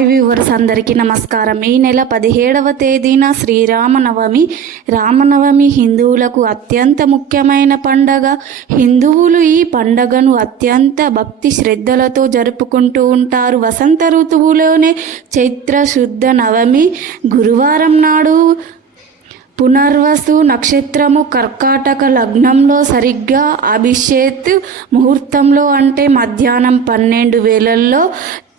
Hi viewers అందరికీ నమస్కారం. ఈ నెల పదిహేడవ తేదీన శ్రీరామనవమి. రామనవమి హిందువులకు అత్యంత ముఖ్యమైన పండగ. హిందువులు ఈ పండగను అత్యంత భక్తి శ్రద్ధలతో జరుపుకుంటూ ఉంటారు. వసంత ఋతువులోనే చైత్ర శుద్ధ నవమి గురువారం నాడు పునర్వసు నక్షత్రము కర్కాటక లగ్నంలో సరిగ్గా అభిషేత్ ముహూర్తంలో అంటే మధ్యాహ్నం పన్నెండు వేలల్లో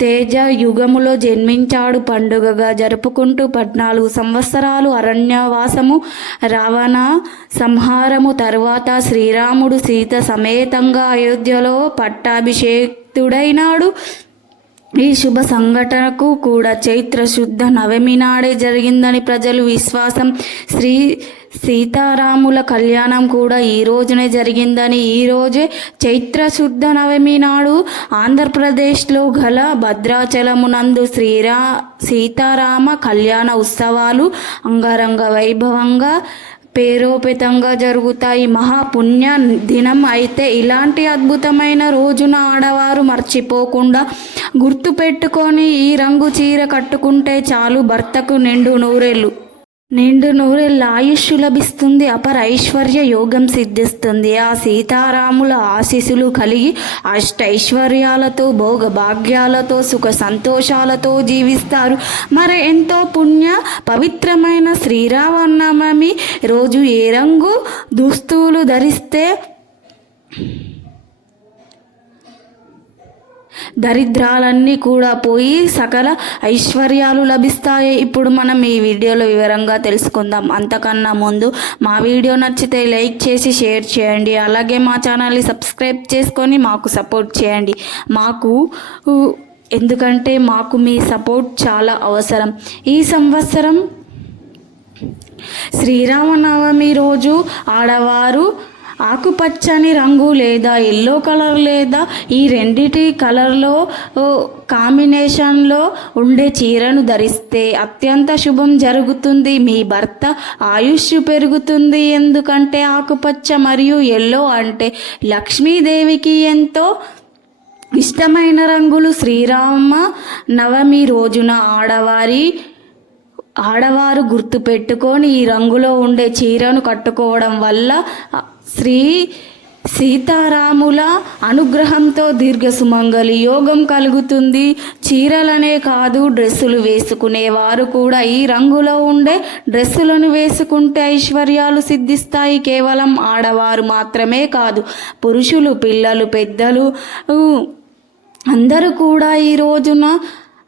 తేజ యుగములో జన్మించాడు. పండుగగా జరుపుకుంటూ పద్నాలుగు సంవత్సరాలు అరణ్యవాసము రావణ సంహారము తర్వాత శ్రీరాముడు సీత సమేతంగా అయోధ్యలో పట్టాభిషేక్తుడైనాడు. ఈ శుభ సంఘటనకు కూడా చైత్ర శుద్ధ నవమి నాడే జరిగిందని ప్రజలు విశ్వాసం. శ్రీ సీతారాముల కళ్యాణం కూడా ఈ రోజునే జరిగిందని ఈ రోజే చైత్ర శుద్ధ నవమి నాడు ఆంధ్రప్రదేశ్లో గల భద్రాచలమునందు శ్రీరా సీతారామ కళ్యాణ ఉత్సవాలు అంగరంగ వైభవంగా పేరోపేతంగా జరుగుతాయి. మహాపుణ్య దినం అయితే ఇలాంటి అద్భుతమైన రోజున ఆడవారు మర్చిపోకుండా గుర్తు పెట్టుకొని ఈ రంగు చీర కట్టుకుంటే చాలు భర్తకు నిండు నూరేళ్ళు. నిండు నూరెళ్ళ ఆయుష్ లభిస్తుంది అపర ఐశ్వర్య యోగం సిద్ధిస్తుంది. ఆ సీతారాముల ఆశీస్సులు కలిగి అష్టైశ్వర్యాలతో భోగ భాగ్యాలతో సుఖ సంతోషాలతో జీవిస్తారు. మరి ఎంతో పుణ్య పవిత్రమైన శ్రీరామనవమి రోజు ఏ రంగు దుస్తులు ధరిస్తే దరిద్రాలన్నీ కూడా పోయి సకల ఐశ్వర్యాలు లభిస్తాయి. ఇప్పుడు మనం ఈ వీడియోలో వివరంగా తెలుసుకుందాం. అంతకన్నా ముందు మా వీడియో నచ్చితే లైక్ చేసి షేర్ చేయండి. అలాగే మా ఛానల్ని సబ్స్క్రైబ్ చేసుకొని మాకు సపోర్ట్ చేయండి. మాకు ఎందుకంటే మాకు మీ సపోర్ట్ చాలా అవసరం. ఈ సంవత్సరం శ్రీరామనవమి రోజు ఆడవారు ఆకుపచ్చని రంగు లేదా ఎల్లో కలర్ లేదా ఈ రెండిటి కలర్లో కాంబినేషన్లో ఉండే చీరను ధరిస్తే అత్యంత శుభం జరుగుతుంది. మీ భర్త ఆయుష్ పెరుగుతుంది. ఎందుకంటే ఆకుపచ్చ మరియు ఎల్లో అంటే లక్ష్మీదేవికి ఎంతో ఇష్టమైన రంగులు. శ్రీరామ నవమి రోజున ఆడవారి ఆడవారు గుర్తు పెట్టుకొని ఈ రంగులో ఉండే చీరను కట్టుకోవడం వల్ల శ్రీ సీతారాముల అనుగ్రహంతో దీర్ఘ సుమంగలి యోగం కలుగుతుంది. చీరలనే కాదు డ్రెస్సులు వేసుకునేవారు కూడా ఈ రంగులో ఉండే డ్రెస్సులను వేసుకుంటే ఐశ్వర్యాలు సిద్ధిస్తాయి. కేవలం ఆడవారు మాత్రమే కాదు పురుషులు పిల్లలు పెద్దలు అందరూ కూడా ఈ రోజున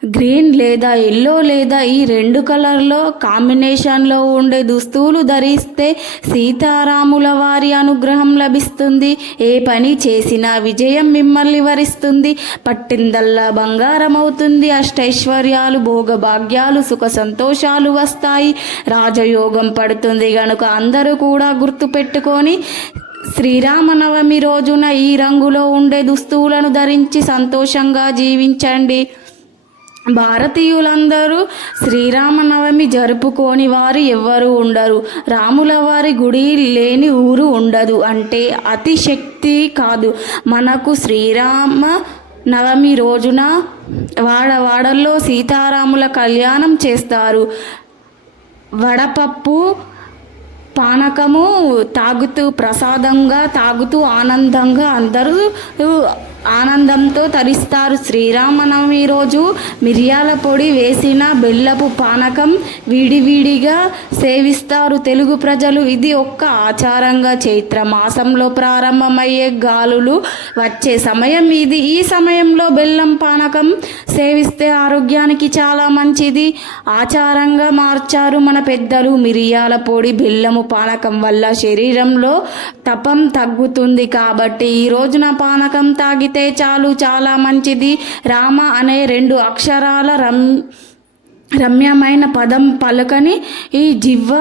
గ్రీన్ లేదా ఎల్లో లేదా ఈ రెండు కలర్లో కాంబినేషన్లో ఉండే దుస్తువులు ధరిస్తే సీతారాముల వారి అనుగ్రహం లభిస్తుంది. ఏ పని చేసినా విజయం మిమ్మల్ని వరిస్తుంది. పట్టిందల్లా బంగారం అవుతుంది అష్టైశ్వర్యాలు భోగభాగ్యాలు సుఖ సంతోషాలు వస్తాయి. రాజయోగం పడుతుంది గనుక అందరూ కూడా గుర్తుపెట్టుకొని శ్రీరామనవమి రోజున ఈ రంగులో ఉండే దుస్తువులను ధరించి సంతోషంగా జీవించండి. భారతీయులందరూ శ్రీరామనవమి జరుపుకోని వారు ఎవ్వరూ ఉండరు. రాముల వారి గుడి లేని ఊరు ఉండదు. అంటే అతిశక్తి కాదు. మనకు శ్రీరామ నవమి రోజున వాడవాడల్లో సీతారాముల కళ్యాణం చేస్తారు. వడపప్పు పానకము తాగుతూ ప్రసాదంగా తాగుతూ ఆనందంగా అందరూ ఆనందంతో తరిస్తారు శ్రీరామనవమి రోజు. మిరియాల పొడి వేసిన బెల్లపు పానకం విడివిడిగా సేవిస్తారు తెలుగు ప్రజలు. ఇది ఒక్క ఆచారంగా చైత్ర మాసంలో ప్రారంభమయ్యే గాలులు. వచ్చే సమయం ఇది. ఈ సమయంలో బెల్లం పానకం సేవిస్తే ఆరోగ్యానికి చాలా మంచిది. ఆచారంగా మార్చారు మన పెద్దలు. మిరియాల పొడి బెల్లము పానకం వల్ల శరీరంలో తపం తగ్గుతుంది కాబట్టి ఈ రోజున పానకం తాగి అయితే చాలు చాలా మంచిది. రామ అనే రెండు అక్షరాల రం రమ్యమైన పదం పలకని ఈ జివ్వ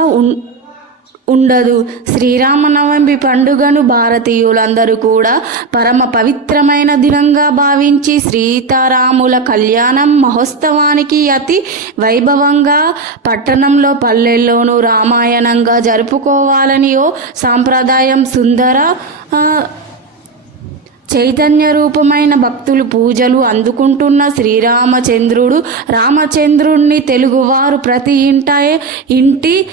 ఉండదు. శ్రీరామనవమి పండుగను భారతీయులందరూ కూడా పరమ పవిత్రమైన దినంగా భావించి సీతారాముల కళ్యాణం మహోత్సవానికి అతి వైభవంగా పట్టణంలో పల్లెల్లోనూ రామాయణంగా జరుపుకోవాలని ఓ సాంప్రదాయం సుందర చైతన్య రూపమైన భక్తులు పూజలు అందుకుంటున్న శ్రీరామచంద్రుడు. రామచంద్రుణ్ణి తెలుగువారు ప్రతి ఇంటాయే ఇంటి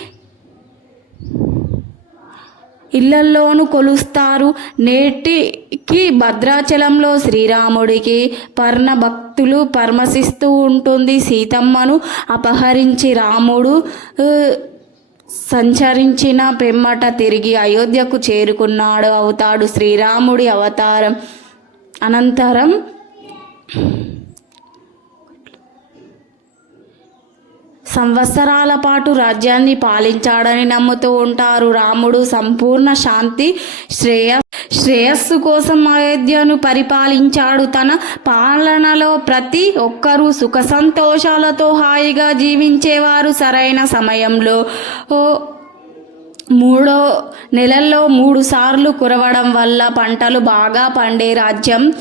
ఇళ్ళల్లోనూ కొలుస్తారు. నేటికి భద్రాచలంలో శ్రీరాముడికి పర్ణ భక్తులు పరమశిస్తూ ఉంటుంది. సీతమ్మను అపహరించి రాముడు సంచరించిన పెమ్మట తిరిగి అయోధ్యకు చేరుకున్నాడు అవుతాడు శ్రీరాముడి అవతారం. అనంతరం సంవత్సరాల పాటు రాజ్యాన్ని పాలించాడని నమ్ముతూ ఉంటారు. రాముడు సంపూర్ణ శాంతి శ్రేయ శ్రేయస్సు కోసం అయోధ్యను పరిపాలించాడు. తన పాలనలో ప్రతి ఒక్కరూ సుఖ సంతోషాలతో హాయిగా జీవించేవారు సరైన సమయంలో. ఓ మూడో నెలల్లో మూడు సార్లు కురవడం వల్ల పంటలు బాగా పండే రాజ్యం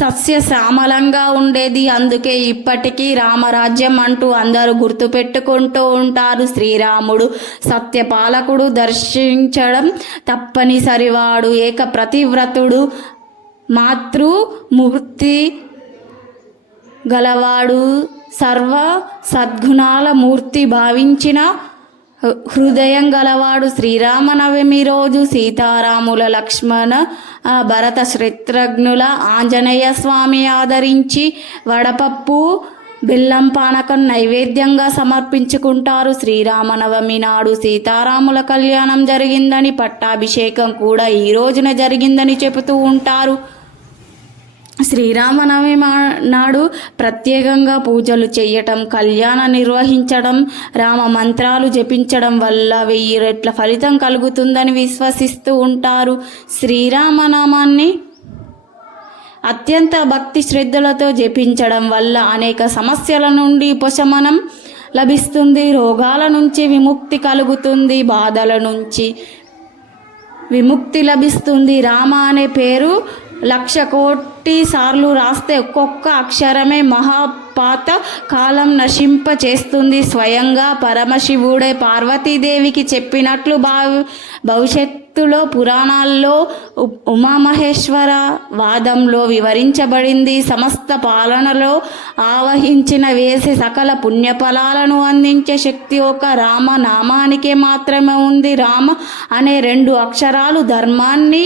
సస్యశ్యామలంగా ఉండేది. అందుకే ఇప్పటికీ రామరాజ్యం అంటూ అందరూ గుర్తుపెట్టుకుంటూ ఉంటారు. శ్రీరాముడు సత్యపాలకుడు దర్శించడం తప్పనిసరివాడు. ఏక ప్రతివ్రతుడు మాతృమూర్తి గలవాడు. సర్వ సద్గుణాల మూర్తి భావించిన హృదయం గలవాడు శ్రీరామనవమి రోజు. సీతారాముల లక్ష్మణ భరత శత్రుఘ్నుల ఆంజనేయ స్వామి ఆదరించి వడపప్పు బెల్లం పానకం నైవేద్యంగా సమర్పించుకుంటారు. శ్రీరామనవమి నాడు సీతారాముల కళ్యాణం జరిగిందని పట్టాభిషేకం కూడా ఈ రోజున జరిగిందని చెబుతూ ఉంటారు. శ్రీరామనవమి నాడు ప్రత్యేకంగా పూజలు చేయటం కళ్యాణ నిర్వహించడం రామ మంత్రాలు జపించడం వల్ల వెయ్యి రెట్ల ఫలితం కలుగుతుందని విశ్వసిస్తూ ఉంటారు. శ్రీరామనామాన్ని అత్యంత భక్తి శ్రద్ధలతో జపించడం వల్ల అనేక సమస్యల నుండి ఉపశమనం లభిస్తుంది రోగాల నుంచి విముక్తి కలుగుతుంది బాధల నుంచి విముక్తి లభిస్తుంది. రామ అనే పేరు లక్ష కోట్ సార్లు రాస్తే ఒక్కొక్క అక్షరమే మహాపాత కాలం నశింప చేస్తుంది స్వయంగా పరమశివుడే పార్వతీదేవికి చెప్పినట్లు భావి భవిష్యత్తులో పురాణాల్లో ఉ- ఉమామహేశ్వర వాదంలో వివరించబడింది. సమస్త పాలనలో ఆవహించిన వేసి సకల పుణ్యఫలాలను అందించే శక్తి ఒక రామ నామానికే మాత్రమే ఉంది. రామ అనే రెండు అక్షరాలు ధర్మాన్ని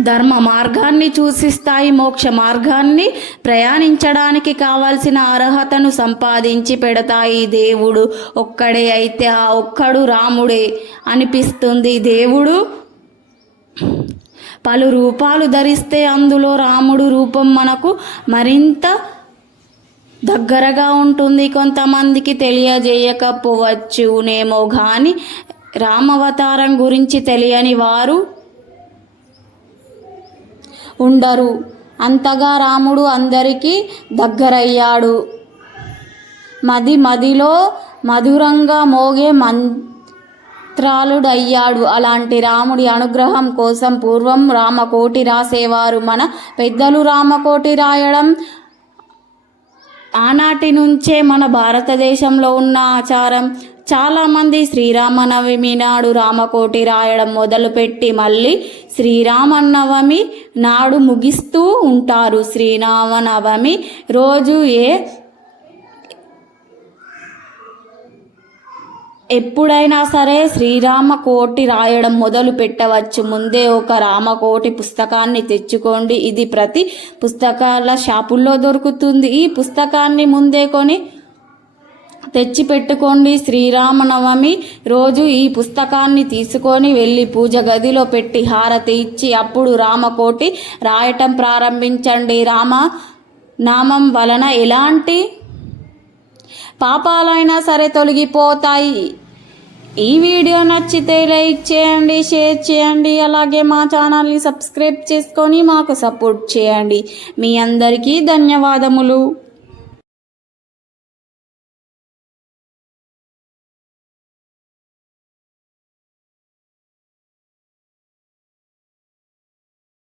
ధర్మ మార్గాన్ని సూచిస్తాయి మోక్ష మార్గాన్ని ప్రయాణించడానికి కావలసిన అర్హతను సంపాదించి పెడతాయి. దేవుడు ఒక్కడే అయితే ఆ ఒక్కడు రాముడే అనిపిస్తుంది. దేవుడు పలు రూపాలు ధరిస్తే అందులో రాముడు రూపం మనకు మరింత దగ్గరగా ఉంటుంది. కొంతమందికి తెలియజేయకపోవచ్చునేమో కానీ రామవతారం గురించి తెలియని వారు ఉండరు. అంతగా రాముడు అందరికీ దగ్గరయ్యాడు. మది మదిలో మధురంగా మోగే మంత్రాలుడయ్యాడు. అలాంటి రాముడి అనుగ్రహం కోసం పూర్వం రామకోటి రాసేవారు. మన పెద్దలు రామకోటి రాయడం ఆనాటి నుంచే మన భారతదేశంలో ఉన్న ఆచారం. చాలామంది శ్రీరామనవమి నాడు రామకోటి రాయడం మొదలుపెట్టి మళ్ళీ శ్రీరామనవమి నాడు ముగిస్తూ ఉంటారు. శ్రీరామనవమి రోజు ఏ ఎప్పుడైనా సరే శ్రీరామ కోటి రాయడం మొదలు పెట్టవచ్చు. ముందే ఒక రామకోటి పుస్తకాన్ని తెచ్చుకోండి. ఇది ప్రతి పుస్తకాల షాపుల్లో దొరుకుతుంది. ఈ పుస్తకాన్ని ముందే కొని తెచ్చిపెట్టుకోండి శ్రీరామనవమి రోజు ఈ పుస్తకాన్ని తీసుకొని వెళ్ళి పూజ గదిలో పెట్టి హారతి ఇచ్చి అప్పుడు రామకోటి రాయటం ప్రారంభించండి. రామ నామం వలన ఎలాంటి పాపాలైనా సరే తొలగిపోతాయి. ఈ వీడియో నచ్చితే లైక్ చేయండి షేర్ చేయండి. అలాగే మా ఛానల్ని సబ్స్క్రైబ్ చేసుకొని మాకు సపోర్ట్ చేయండి. మీ అందరికీ ధన్యవాదములు.